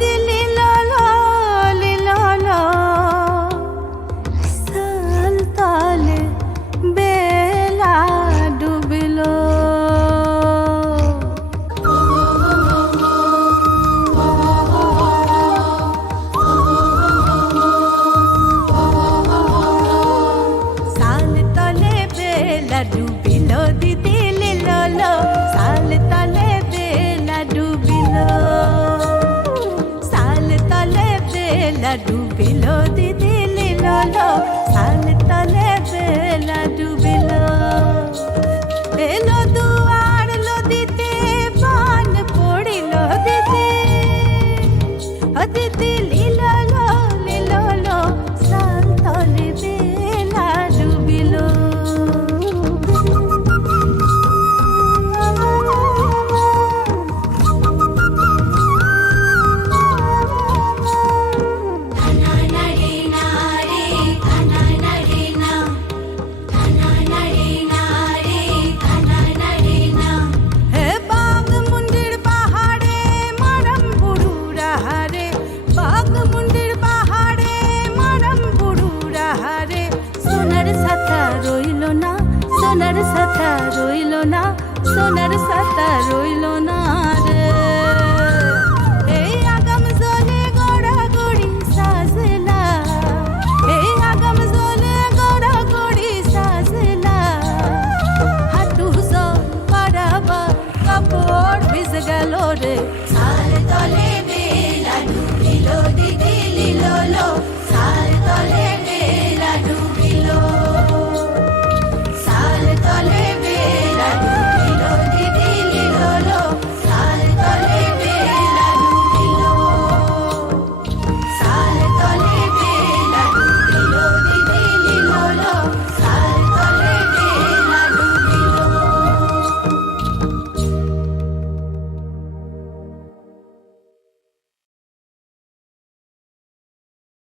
দিদি লীলালো লীলালো সালতালে বেলা ডুবিলো সালতালে বেলা ডুবিলো দিদি লীলালো সালতালে বেলা ডুবিলো সালতালে বেলা ডুবিলো দিদি লীলালো সালতালে বেলা ডুবিলো এলো দুয়ার লদিতে বান পড়িলো দিদি ও দিদি লীলালো লীলালো সালতালে বেলা ডুবিলো সোনার সাথা রইল না সোনার সাথা রইল না